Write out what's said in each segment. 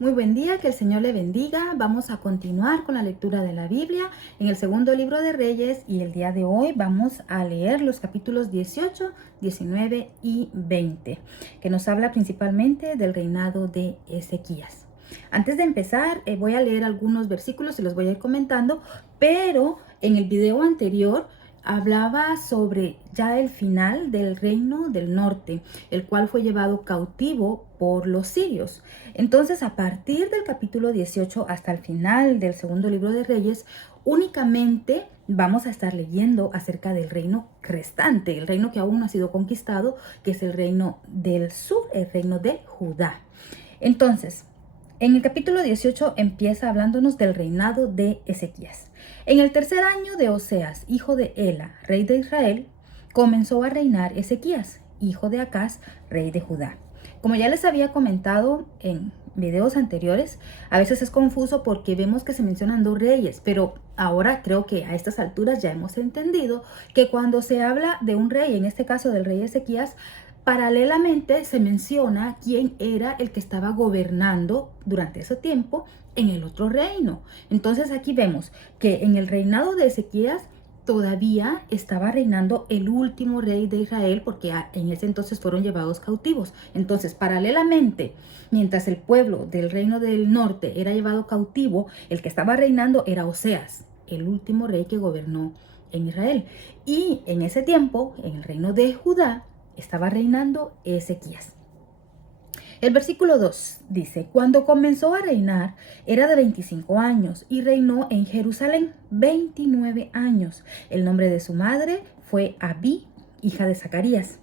Muy buen día, que el Señor le bendiga. Vamos a continuar con la lectura de la Biblia en el segundo libro de Reyes y el día de hoy vamos a leer los capítulos 18, 19 y 20, que nos habla principalmente del reinado de Ezequías. Antes de empezar, voy a leer algunos versículos y los voy a ir comentando, pero en el video anterior hablaba sobre ya el final del reino del norte, el cual fue llevado cautivo por los sirios. Entonces, a partir del capítulo 18 hasta el final del segundo libro de Reyes, únicamente vamos a estar leyendo acerca del reino restante, el reino que aún no ha sido conquistado, que es el reino del sur, el reino de Judá. Entonces, en el capítulo 18 empieza hablándonos del reinado de Ezequías. En el tercer año de Oseas, hijo de Ela, rey de Israel, comenzó a reinar Ezequías, hijo de Acaz, rey de Judá. Como ya les había comentado en videos anteriores, a veces es confuso porque vemos que se mencionan dos reyes, pero ahora creo que a estas alturas ya hemos entendido que cuando se habla de un rey, en este caso del rey Ezequías, paralelamente se menciona quién era el que estaba gobernando durante ese tiempo en el otro reino. Entonces aquí vemos que en el reinado de Ezequías todavía estaba reinando el último rey de Israel porque en ese entonces fueron llevados cautivos. Entonces, paralelamente, mientras el pueblo del reino del norte era llevado cautivo, el que estaba reinando era Oseas, el último rey que gobernó en Israel. Y en ese tiempo, en el reino de Judá, estaba reinando Ezequías. El versículo 2 dice, cuando comenzó a reinar era de 25 años y reinó en Jerusalén 29 años. El nombre de su madre fue Abí, hija de Zacarías.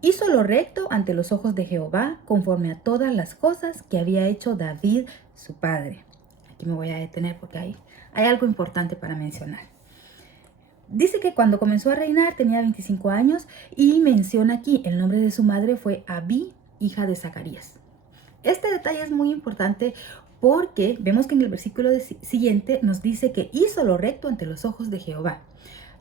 Hizo lo recto ante los ojos de Jehová, conforme a todas las cosas que había hecho David, su padre. Aquí me voy a detener porque hay algo importante para mencionar. Dice que cuando comenzó a reinar tenía 25 años y menciona aquí el nombre de su madre fue Abí, hija de Zacarías. Este detalle es muy importante porque vemos que en el versículo siguiente nos dice que hizo lo recto ante los ojos de Jehová.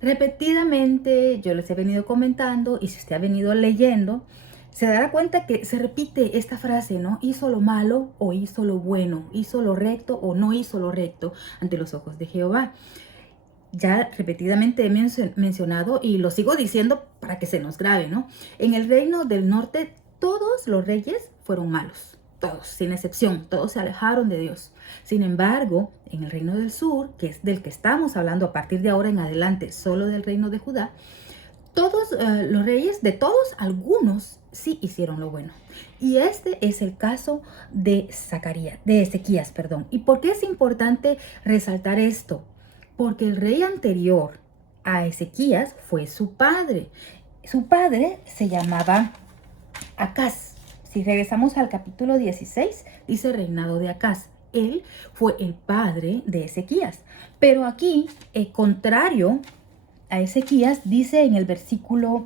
Repetidamente yo les he venido comentando y si usted ha venido leyendo, se dará cuenta que se repite esta frase, ¿no? Hizo lo malo o hizo lo bueno, hizo lo recto o no hizo lo recto ante los ojos de Jehová. Ya repetidamente he mencionado y lo sigo diciendo para que se nos grabe, ¿no? En el reino del norte todos los reyes fueron malos, todos, sin excepción, todos se alejaron de Dios. Sin embargo, en el reino del sur, que es del que estamos hablando a partir de ahora en adelante, solo del reino de Judá, todos los reyes, de todos, algunos sí hicieron lo bueno. Y este es el caso de Ezequías, perdón. ¿Y por qué es importante resaltar esto? Porque el rey anterior a Ezequías fue su padre. Su padre se llamaba Acaz. Si regresamos al capítulo 16, dice reinado de Acaz. Él fue el padre de Ezequías. Pero aquí, contrario a Ezequías, dice en el versículo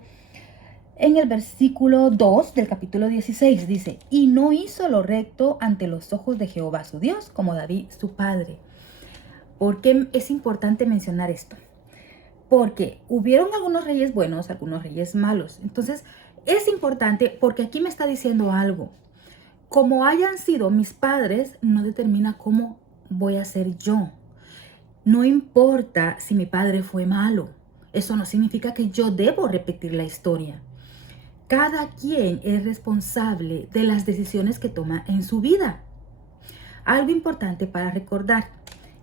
2 del capítulo 16, dice, y no hizo lo recto ante los ojos de Jehová su Dios, como David su padre. ¿Por qué es importante mencionar esto? Porque hubieron algunos reyes buenos, algunos reyes malos. Entonces, es importante porque aquí me está diciendo algo. Como hayan sido mis padres, no determina cómo voy a ser yo. No importa si mi padre fue malo. Eso no significa que yo debo repetir la historia. Cada quien es responsable de las decisiones que toma en su vida. Algo importante para recordar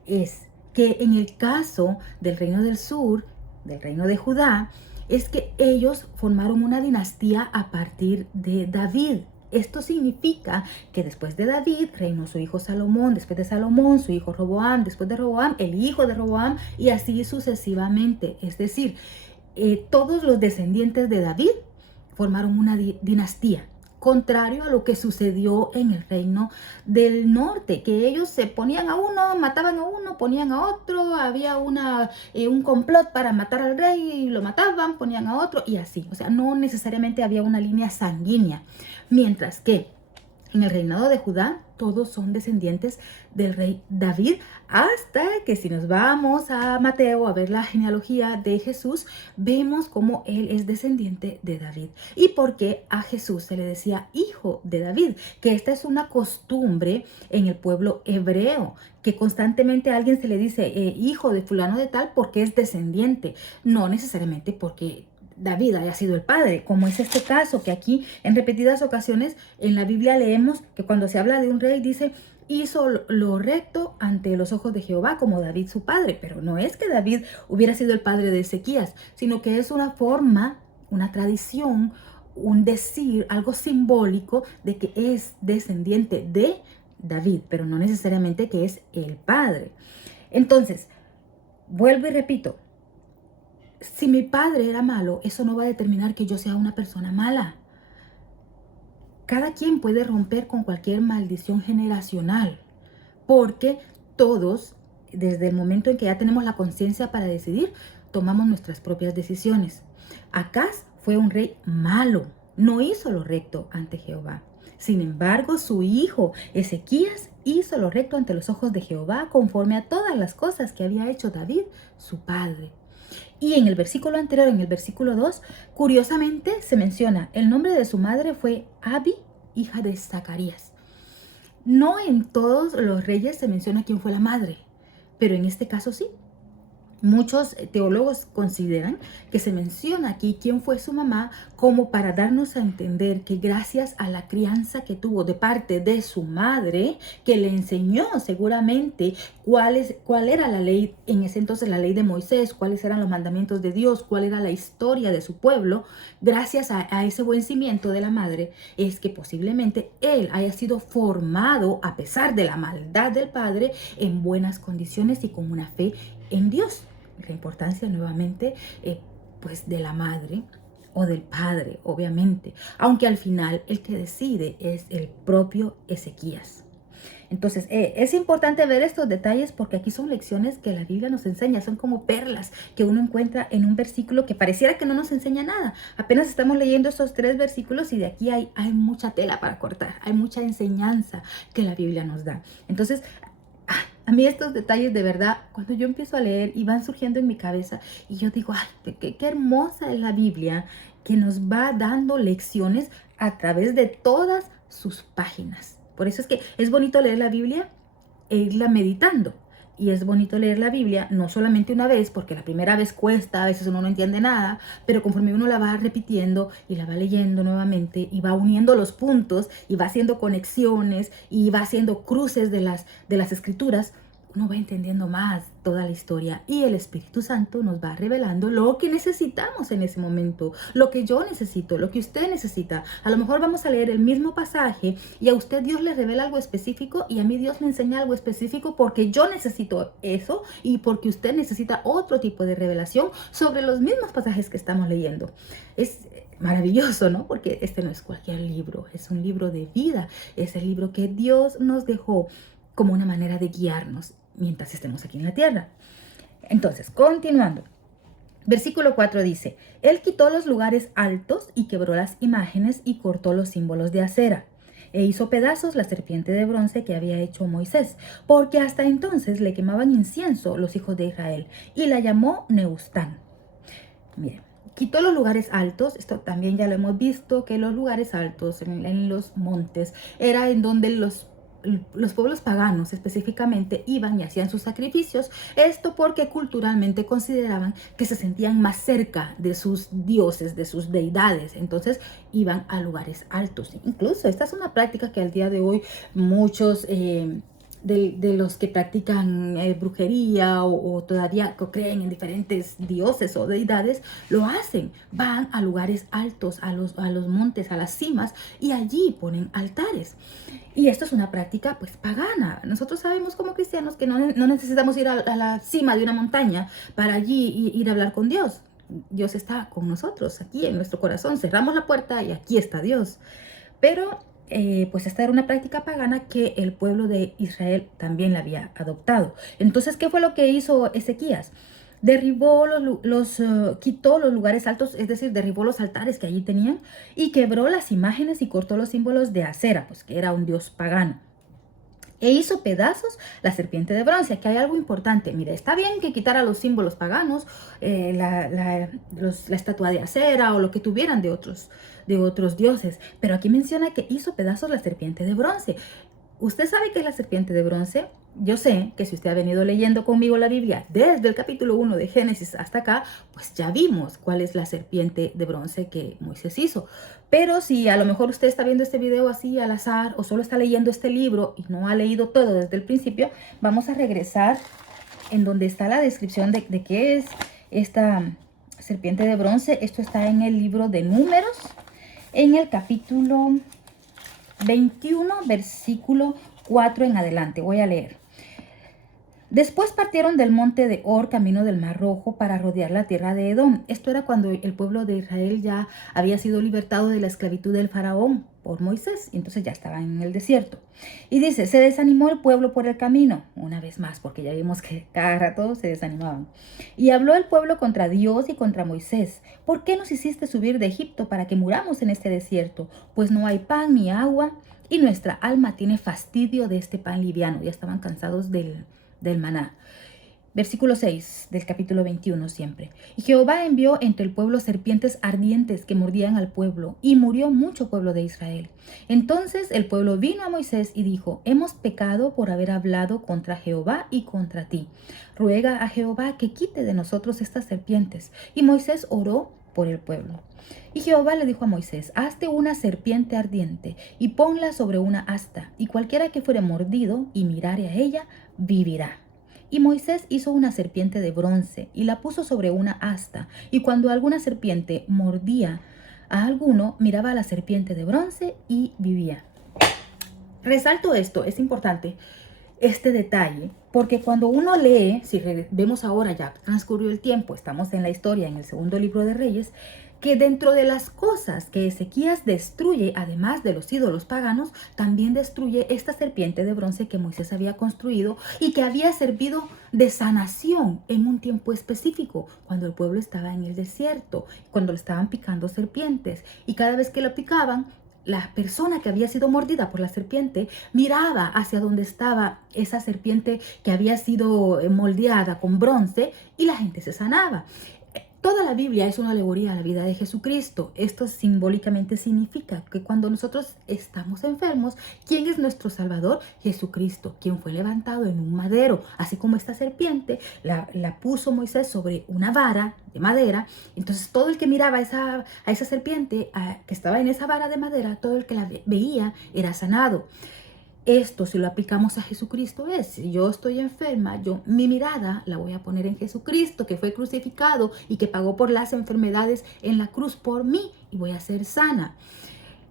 es que en el caso del reino del sur, del reino de Judá, es que ellos formaron una dinastía a partir de David. Esto significa que después de David reinó su hijo Salomón, después de Salomón su hijo Roboam, después de Roboam el hijo de Roboam y así sucesivamente. Es decir, todos los descendientes de David formaron una dinastía. Contrario a lo que sucedió en el reino del norte, que ellos se ponían a uno, mataban a uno, ponían a otro, había un complot para matar al rey y lo mataban, ponían a otro y así. O sea, no necesariamente había una línea sanguínea. Mientras que En el reinado de Judá, todos son descendientes del rey David, hasta que si nos vamos a Mateo a ver la genealogía de Jesús, vemos cómo él es descendiente de David. Y por qué a Jesús se le decía hijo de David, que esta es una costumbre en el pueblo hebreo, que constantemente a alguien se le dice hijo de fulano de tal porque es descendiente, no necesariamente porque David haya sido el padre, como es este caso que aquí en repetidas ocasiones en la Biblia leemos que cuando se habla de un rey dice hizo lo recto ante los ojos de Jehová como David su padre, pero no es que David hubiera sido el padre de Ezequías, sino que es una forma, una tradición, un decir, algo simbólico de que es descendiente de David, pero no necesariamente que es el padre. Entonces, vuelvo y repito, si mi padre era malo, eso no va a determinar que yo sea una persona mala. Cada quien puede romper con cualquier maldición generacional, porque todos, desde el momento en que ya tenemos la conciencia para decidir, tomamos nuestras propias decisiones. Acaz fue un rey malo, no hizo lo recto ante Jehová. Sin embargo, su hijo Ezequías hizo lo recto ante los ojos de Jehová, conforme a todas las cosas que había hecho David, su padre. Y en el versículo anterior, en el versículo 2, curiosamente se menciona, el nombre de su madre fue Abi, hija de Zacarías. No en todos los reyes se menciona quién fue la madre, pero en este caso sí. Muchos teólogos consideran que se menciona aquí quién fue su mamá como para darnos a entender que gracias a la crianza que tuvo de parte de su madre, que le enseñó seguramente cuál era la ley, en ese entonces la ley de Moisés, cuáles eran los mandamientos de Dios, cuál era la historia de su pueblo, gracias a ese buen cimiento de la madre, es que posiblemente él haya sido formado, a pesar de la maldad del padre, en buenas condiciones y con una fe en Dios. La importancia nuevamente pues de la madre o del padre, obviamente, aunque al final el que decide es el propio Ezequías. Entonces es importante ver estos detalles porque aquí son lecciones que la Biblia nos enseña, son como perlas que uno encuentra en un versículo que pareciera que no nos enseña nada. Apenas estamos leyendo estos 3 versículos y de aquí hay mucha tela para cortar, hay mucha enseñanza que la Biblia nos da. Entonces, a mí estos detalles de verdad, cuando yo empiezo a leer y van surgiendo en mi cabeza y yo digo, ay, qué hermosa es la Biblia que nos va dando lecciones a través de todas sus páginas. Por eso es que es bonito leer la Biblia e irla meditando. Y es bonito leer la Biblia no solamente una vez, porque la primera vez cuesta, a veces uno no entiende nada, pero conforme uno la va repitiendo y la va leyendo nuevamente y va uniendo los puntos y va haciendo conexiones y va haciendo cruces de las escrituras, uno va entendiendo más toda la historia y el Espíritu Santo nos va revelando lo que necesitamos en ese momento, lo que yo necesito, lo que usted necesita. A lo mejor vamos a leer el mismo pasaje y a usted Dios le revela algo específico y a mí Dios me enseña algo específico porque yo necesito eso y porque usted necesita otro tipo de revelación sobre los mismos pasajes que estamos leyendo. Es maravilloso, ¿no? Porque este no es cualquier libro, es un libro de vida, es el libro que Dios nos dejó como una manera de guiarnos mientras estemos aquí en la tierra. Entonces, continuando. Versículo 4 dice, Él quitó los lugares altos y quebró las imágenes y cortó los símbolos de acera, e hizo pedazos la serpiente de bronce que había hecho Moisés, porque hasta entonces le quemaban incienso los hijos de Israel, y la llamó Neustán. Miren, quitó los lugares altos, esto también ya lo hemos visto, que los lugares altos en los montes era en donde los pueblos paganos específicamente iban y hacían sus sacrificios, esto porque culturalmente consideraban que se sentían más cerca de sus dioses, de sus deidades, entonces iban a lugares altos. Incluso esta es una práctica que al día de hoy muchos de los que practican brujería o todavía creen en diferentes dioses o deidades, lo hacen, van a lugares altos, a los montes, a las cimas, y allí ponen altares. Y esto es una práctica pues pagana. Nosotros sabemos como cristianos que no necesitamos ir a la cima de una montaña para allí ir a hablar con Dios. Dios está con nosotros, aquí en nuestro corazón. Cerramos la puerta y aquí está Dios. Pero pues esta era una práctica pagana que el pueblo de Israel también la había adoptado. Entonces, ¿qué fue lo que hizo Ezequías? Derribó quitó los lugares altos, es decir, derribó los altares que allí tenían y quebró las imágenes y cortó los símbolos de Acera, pues que era un dios pagano. E hizo pedazos la serpiente de bronce. Aquí hay algo importante. Mire, está bien que quitara los símbolos paganos, la estatua de Acera o lo que tuvieran de otros dioses, pero aquí menciona que hizo pedazos la serpiente de bronce. ¿Usted sabe qué es la serpiente de bronce? Yo sé que si usted ha venido leyendo conmigo la Biblia desde el capítulo 1 de Génesis hasta acá, pues ya vimos cuál es la serpiente de bronce que Moisés hizo. Pero si a lo mejor usted está viendo este video así al azar o solo está leyendo este libro y no ha leído todo desde el principio, vamos a regresar en donde está la descripción de qué es esta serpiente de bronce. Esto está en el libro de Números, en el capítulo 21, versículo 4 en adelante. Voy a leer. Después partieron del monte de Or, camino del Mar Rojo, para rodear la tierra de Edom. Esto era cuando el pueblo de Israel ya había sido libertado de la esclavitud del faraón por Moisés. Entonces ya estaban en el desierto. Y dice, se desanimó el pueblo por el camino. Una vez más, porque ya vimos que cada rato se desanimaban. Y habló el pueblo contra Dios y contra Moisés. ¿Por qué nos hiciste subir de Egipto para que muramos en este desierto? Pues no hay pan ni agua y nuestra alma tiene fastidio de este pan liviano. Ya estaban cansados del maná. Versículo 6 del capítulo 21 siempre. Y Jehová envió entre el pueblo serpientes ardientes que mordían al pueblo, y murió mucho pueblo de Israel. Entonces el pueblo vino a Moisés y dijo, hemos pecado por haber hablado contra Jehová y contra ti. Ruega a Jehová que quite de nosotros estas serpientes. Y Moisés oró por el pueblo. Y Jehová le dijo a Moisés, hazte una serpiente ardiente y ponla sobre una asta, y cualquiera que fuere mordido y mirare a ella, vivirá. Y Moisés hizo una serpiente de bronce y la puso sobre una asta, y cuando alguna serpiente mordía a alguno, miraba a la serpiente de bronce y vivía. Resalto esto, es importante este detalle, porque cuando uno lee, si vemos ahora ya transcurrió el tiempo, estamos en la historia, en el segundo libro de Reyes, que dentro de las cosas que Ezequías destruye, además de los ídolos paganos, también destruye esta serpiente de bronce que Moisés había construido y que había servido de sanación en un tiempo específico, cuando el pueblo estaba en el desierto, cuando le estaban picando serpientes, y cada vez que lo picaban, la persona que había sido mordida por la serpiente miraba hacia donde estaba esa serpiente que había sido moldeada con bronce y la gente se sanaba. Toda la Biblia es una alegoría a la vida de Jesucristo. Esto simbólicamente significa que cuando nosotros estamos enfermos, ¿quién es nuestro Salvador? Jesucristo, quien fue levantado en un madero. Así como esta serpiente la puso Moisés sobre una vara de madera. Entonces todo el que miraba a esa serpiente que estaba en esa vara de madera, todo el que la veía era sanado. Esto, si lo aplicamos a Jesucristo, si yo estoy enferma, mi mirada la voy a poner en Jesucristo, que fue crucificado y que pagó por las enfermedades en la cruz por mí, y voy a ser sana.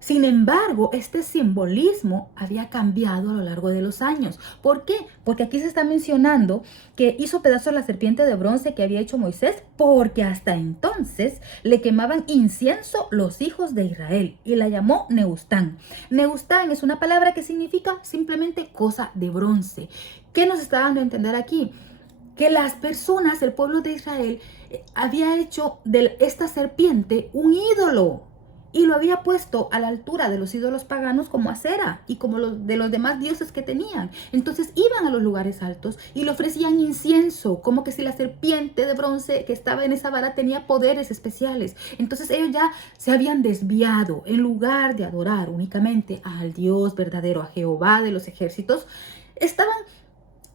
Sin embargo, este simbolismo había cambiado a lo largo de los años. ¿Por qué? Porque aquí se está mencionando que hizo pedazos la serpiente de bronce que había hecho Moisés, porque hasta entonces le quemaban incienso los hijos de Israel y la llamó Nehushtan. Nehushtan es una palabra que significa simplemente cosa de bronce. ¿Qué nos está dando a entender aquí? Que las personas, el pueblo de Israel, había hecho de esta serpiente un ídolo. Y lo había puesto a la altura de los ídolos paganos como Acera y como de los demás dioses que tenían. Entonces iban a los lugares altos y le ofrecían incienso, como que si la serpiente de bronce que estaba en esa vara tenía poderes especiales. Entonces ellos ya se habían desviado. En lugar de adorar únicamente al Dios verdadero, a Jehová de los ejércitos, estaban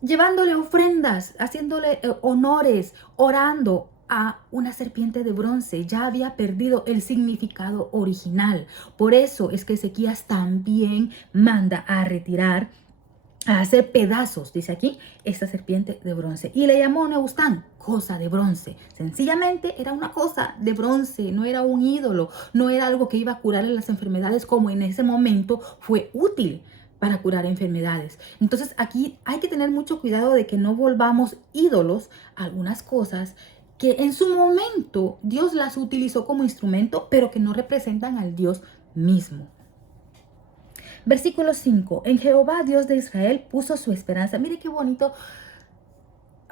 llevándole ofrendas, haciéndole honores, orando a una serpiente de bronce. Ya había perdido el significado original. Por eso es que Ezequías también manda a retirar, a hacer pedazos, dice aquí, esta serpiente de bronce. Y le llamó Nehushtan, cosa de bronce. Sencillamente era una cosa de bronce, no era un ídolo, no era algo que iba a curarle las enfermedades como en ese momento fue útil para curar enfermedades. Entonces aquí hay que tener mucho cuidado de que no volvamos ídolos a algunas cosas que en su momento Dios las utilizó como instrumento, pero que no representan al Dios mismo. Versículo 5. En Jehová, Dios de Israel, puso su esperanza. Mire qué bonito.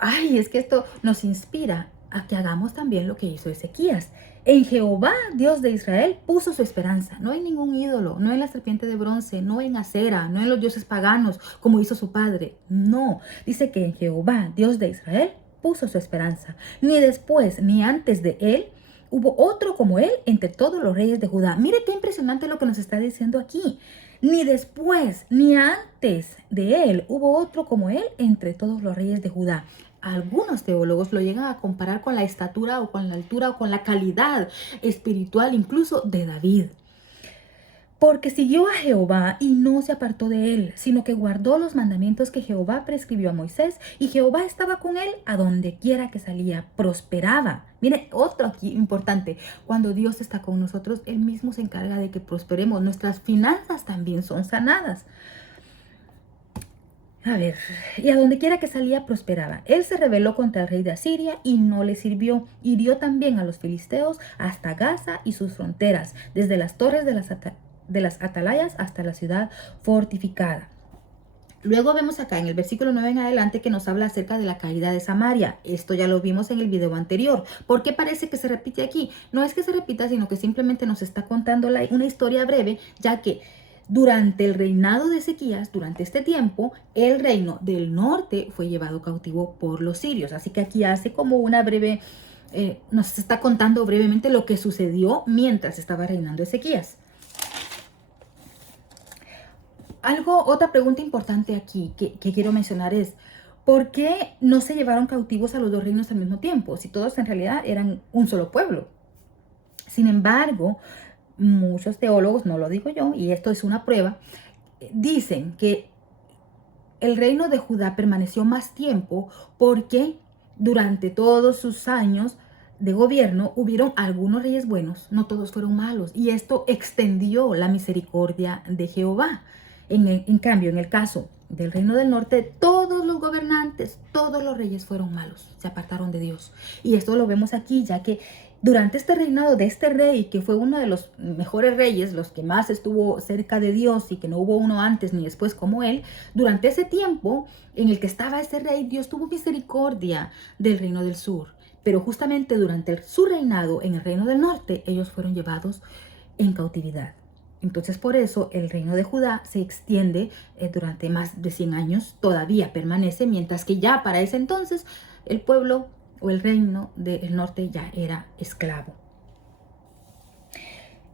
Ay, es que esto nos inspira a que hagamos también lo que hizo Ezequías. En Jehová, Dios de Israel, puso su esperanza. No en ningún ídolo, no en la serpiente de bronce, no en Acera, no en los dioses paganos, como hizo su padre. No, dice que en Jehová, Dios de Israel, puso su esperanza. Ni después ni antes de él hubo otro como él entre todos los reyes de Judá. Mire qué impresionante lo que nos está diciendo aquí. Ni después ni antes de él hubo otro como él entre todos los reyes de Judá. Algunos teólogos lo llegan a comparar con la estatura o con la altura o con la calidad espiritual incluso de David. Porque siguió a Jehová y no se apartó de él, sino que guardó los mandamientos que Jehová prescribió a Moisés, y Jehová estaba con él a donde quiera que salía, prosperaba. Mire, otro aquí importante, cuando Dios está con nosotros, Él mismo se encarga de que prosperemos. Nuestras finanzas también son sanadas. A ver, y a donde quiera que salía prosperaba. Él se rebeló contra el rey de Asiria y no le sirvió. Hirió también a los filisteos hasta Gaza y sus fronteras, desde las torres de las atalayas hasta la ciudad fortificada. Luego vemos acá en el versículo 9 en adelante que nos habla acerca de la caída de Samaria. Esto ya lo vimos en el video anterior. ¿Por qué parece que se repite aquí? No es que se repita, sino que simplemente nos está contando una historia breve, ya que durante el reinado de Ezequías, durante este tiempo, el reino del norte fue llevado cautivo por los sirios. Así que aquí hace como una breve, nos está contando brevemente lo que sucedió mientras estaba reinando Ezequías. Otra pregunta importante aquí que quiero mencionar es, ¿por qué no se llevaron cautivos a los dos reinos al mismo tiempo? Si todos en realidad eran un solo pueblo. Sin embargo, muchos teólogos, no lo digo yo, y esto es una prueba, dicen que el reino de Judá permaneció más tiempo porque durante todos sus años de gobierno hubieron algunos reyes buenos, no todos fueron malos, y esto extendió la misericordia de Jehová. En cambio, en el caso del reino del norte, todos los gobernantes, todos los reyes fueron malos, se apartaron de Dios. Y esto lo vemos aquí, ya que durante este reinado de este rey, que fue uno de los mejores reyes, los que más estuvo cerca de Dios y que no hubo uno antes ni después como él, durante ese tiempo en el que estaba ese rey, Dios tuvo misericordia del reino del sur. Pero justamente durante su reinado en el reino del norte, ellos fueron llevados en cautividad. Entonces por eso el reino de Judá se extiende durante más de 100 años, todavía permanece, mientras que ya para ese entonces el pueblo o el reino del norte ya era esclavo.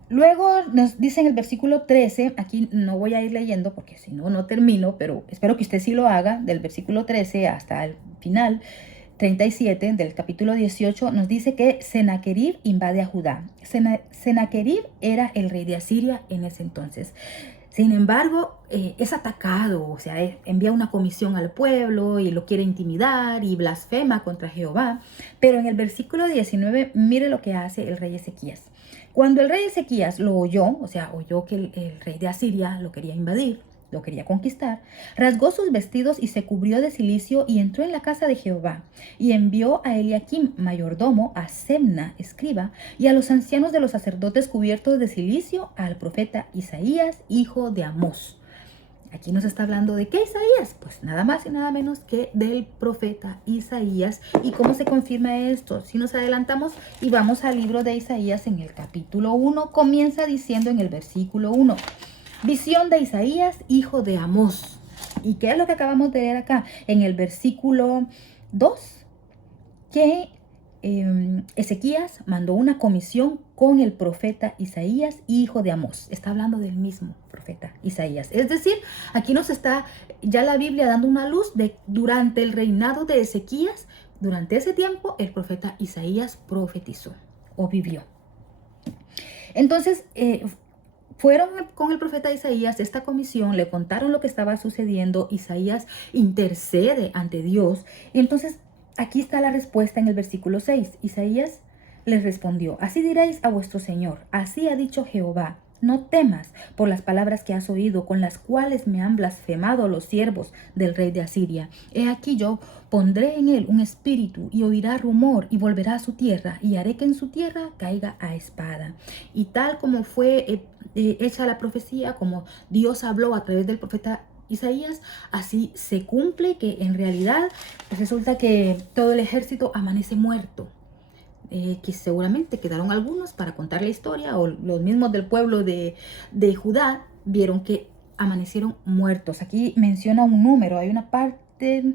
Luego nos dice en el versículo 13, aquí no voy a ir leyendo porque si no, no termino, pero espero que usted sí lo haga, del versículo 13 hasta el final, 37 del capítulo 18, nos dice que Sennacherib invade a Judá. Sennacherib era el rey de Asiria en ese entonces. Sin embargo, es atacado, o sea, envía una comisión al pueblo y lo quiere intimidar y blasfema contra Jehová. Pero en el versículo 19, mire lo que hace el rey Ezequías. Cuando el rey Ezequías lo oyó, o sea, oyó que el rey de Asiria lo quería invadir, lo quería conquistar, rasgó sus vestidos y se cubrió de cilicio y entró en la casa de Jehová y envió a Eliakim, mayordomo, a Semna, escriba, y a los ancianos de los sacerdotes cubiertos de cilicio, al profeta Isaías, hijo de Amós. Aquí nos está hablando de qué Isaías, pues nada más y nada menos que del profeta Isaías. ¿Y cómo se confirma esto? Si nos adelantamos y vamos al libro de Isaías en el capítulo 1, comienza diciendo en el versículo 1, visión de Isaías, hijo de Amós. ¿Y qué es lo que acabamos de leer acá? En el versículo 2, que Ezequías mandó una comisión con el profeta Isaías, hijo de Amós. Está hablando del mismo profeta Isaías. Es decir, aquí nos está ya la Biblia dando una luz de durante el reinado de Ezequías, durante ese tiempo, el profeta Isaías profetizó o vivió. Entonces, fueron con el profeta Isaías esta comisión, le contaron lo que estaba sucediendo, Isaías intercede ante Dios y entonces aquí está la respuesta en el versículo 6. Isaías les respondió, así diréis a vuestro Señor, así ha dicho Jehová, no temas por las palabras que has oído, con las cuales me han blasfemado los siervos del rey de Asiria. He aquí yo pondré en él un espíritu y oirá rumor y volverá a su tierra y haré que en su tierra caiga a espada. Y tal como fue hecha la profecía, como Dios habló a través del profeta Isaías, así se cumple, que en realidad resulta que todo el ejército amanece muerto. Que seguramente quedaron algunos para contar la historia, o los mismos del pueblo de Judá vieron que amanecieron muertos. Aquí menciona un número, hay una parte,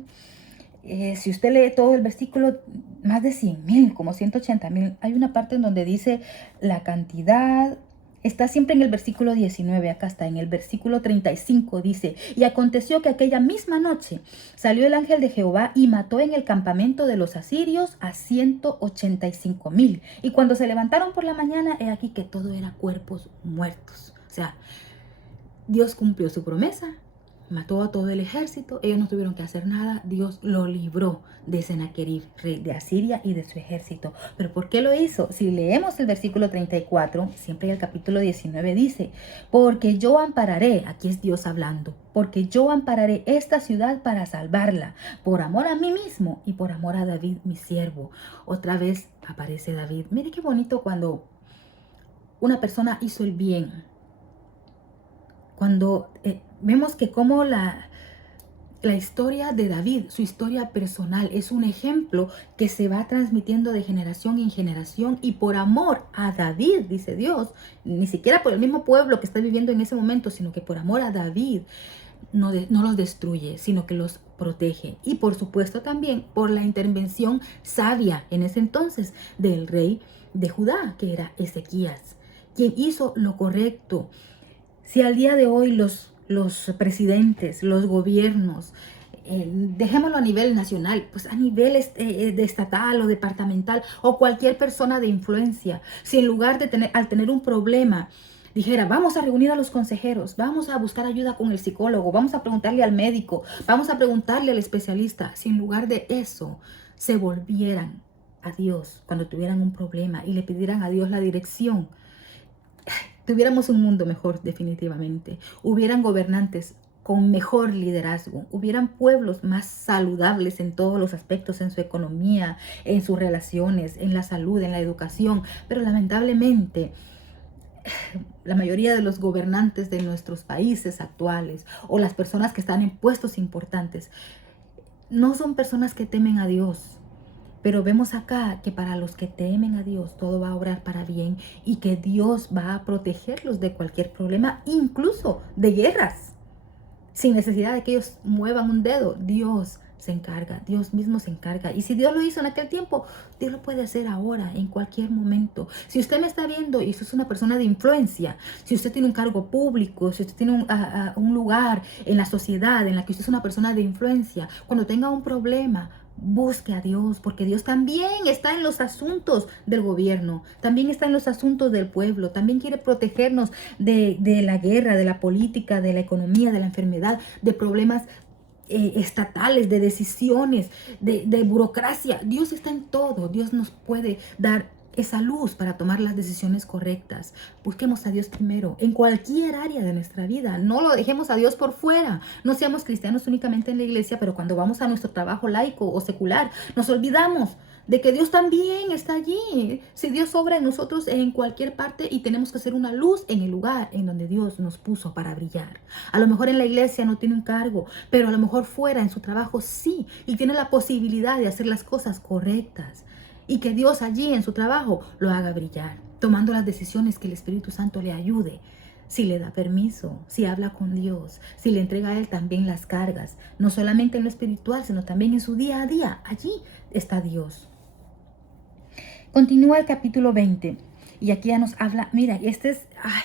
si usted lee todo el versículo, más de 100,000, como 180,000, hay una parte en donde dice la cantidad. Está siempre en el versículo 19, acá está, en el versículo 35 dice, y aconteció que aquella misma noche salió el ángel de Jehová y mató en el campamento de los asirios a 185,000. Y cuando se levantaron por la mañana, he aquí que todo era cuerpos muertos. O sea, Dios cumplió su promesa, mató a todo el ejército, ellos no tuvieron que hacer nada, Dios lo libró de Sennacherib, rey de Asiria, y de su ejército. ¿Pero por qué lo hizo? Si leemos el versículo 34, siempre en el capítulo 19 dice, porque yo ampararé, aquí es Dios hablando, porque yo ampararé esta ciudad para salvarla, por amor a mí mismo y por amor a David mi siervo. Otra vez aparece David. Mire qué bonito cuando una persona hizo el bien. Cuando vemos que como la historia de David, su historia personal, es un ejemplo que se va transmitiendo de generación en generación, y por amor a David, dice Dios, ni siquiera por el mismo pueblo que está viviendo en ese momento, sino que por amor a David no los destruye, sino que los protege. Y por supuesto también por la intervención sabia en ese entonces del rey de Judá, que era Ezequías, quien hizo lo correcto. Si al día de hoy los presidentes, los gobiernos, dejémoslo a nivel nacional, pues a nivel de estatal o departamental, o cualquier persona de influencia, si en lugar de al tener un problema dijera, vamos a reunir a los consejeros, vamos a buscar ayuda con el psicólogo, vamos a preguntarle al médico, vamos a preguntarle al especialista, si en lugar de eso se volvieran a Dios cuando tuvieran un problema y le pidieran a Dios la dirección, tuviéramos un mundo mejor definitivamente. Hubieran gobernantes con mejor liderazgo, hubieran pueblos más saludables en todos los aspectos, en su economía, en sus relaciones, en la salud, en la educación. Pero lamentablemente, la mayoría de los gobernantes de nuestros países actuales, o las personas que están en puestos importantes, no son personas que temen a Dios. Pero vemos acá que para los que temen a Dios todo va a obrar para bien, y que Dios va a protegerlos de cualquier problema, incluso de guerras, sin necesidad de que ellos muevan un dedo. Dios se encarga, Dios mismo se encarga. Y si Dios lo hizo en aquel tiempo, Dios lo puede hacer ahora, en cualquier momento. Si usted me está viendo y usted es una persona de influencia, si usted tiene un cargo público, si usted tiene un lugar en la sociedad en la que usted es una persona de influencia, cuando tenga un problema, busque a Dios, porque Dios también está en los asuntos del gobierno, también está en los asuntos del pueblo, también quiere protegernos de la guerra, de la política, de la economía, de la enfermedad, de problemas estatales, de decisiones, de burocracia. Dios está en todo. Dios nos puede dar esa luz para tomar las decisiones correctas. Busquemos a Dios primero en cualquier área de nuestra vida. No lo dejemos a Dios por fuera. No seamos cristianos únicamente en la iglesia, pero cuando vamos a nuestro trabajo laico o secular, nos olvidamos de que Dios también está allí. Si Dios obra en nosotros en cualquier parte, y tenemos que ser una luz en el lugar en donde Dios nos puso para brillar. A lo mejor en la iglesia no tiene un cargo, pero a lo mejor fuera en su trabajo sí, y tiene la posibilidad de hacer las cosas correctas. Y que Dios allí en su trabajo lo haga brillar, tomando las decisiones que el Espíritu Santo le ayude. Si le da permiso, si habla con Dios, si le entrega a Él también las cargas, no solamente en lo espiritual, sino también en su día a día. Allí está Dios. Continúa el capítulo 20 y aquí ya nos habla, mira, este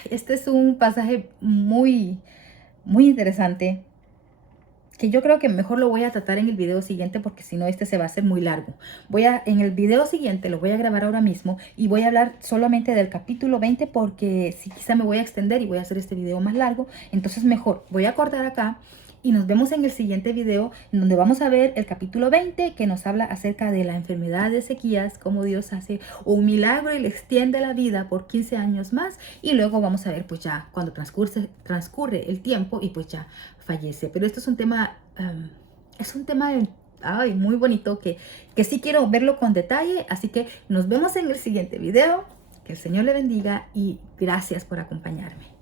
es un pasaje muy, muy interesante, que yo creo que mejor lo voy a tratar en el video siguiente, porque si no se va a hacer muy largo. En el video siguiente, lo voy a grabar ahora mismo, y voy a hablar solamente del capítulo 20, porque si quizá me voy a extender y voy a hacer este video más largo. Entonces mejor voy a cortar acá y nos vemos en el siguiente video, en donde vamos a ver el capítulo 20, que nos habla acerca de la enfermedad de Ezequías, cómo Dios hace un milagro y le extiende la vida por 15 años más, y luego vamos a ver pues ya cuando transcurre el tiempo y pues ya fallece. Pero esto es un tema muy bonito, que sí quiero verlo con detalle. Así que nos vemos en el siguiente video. Que el Señor le bendiga y gracias por acompañarme.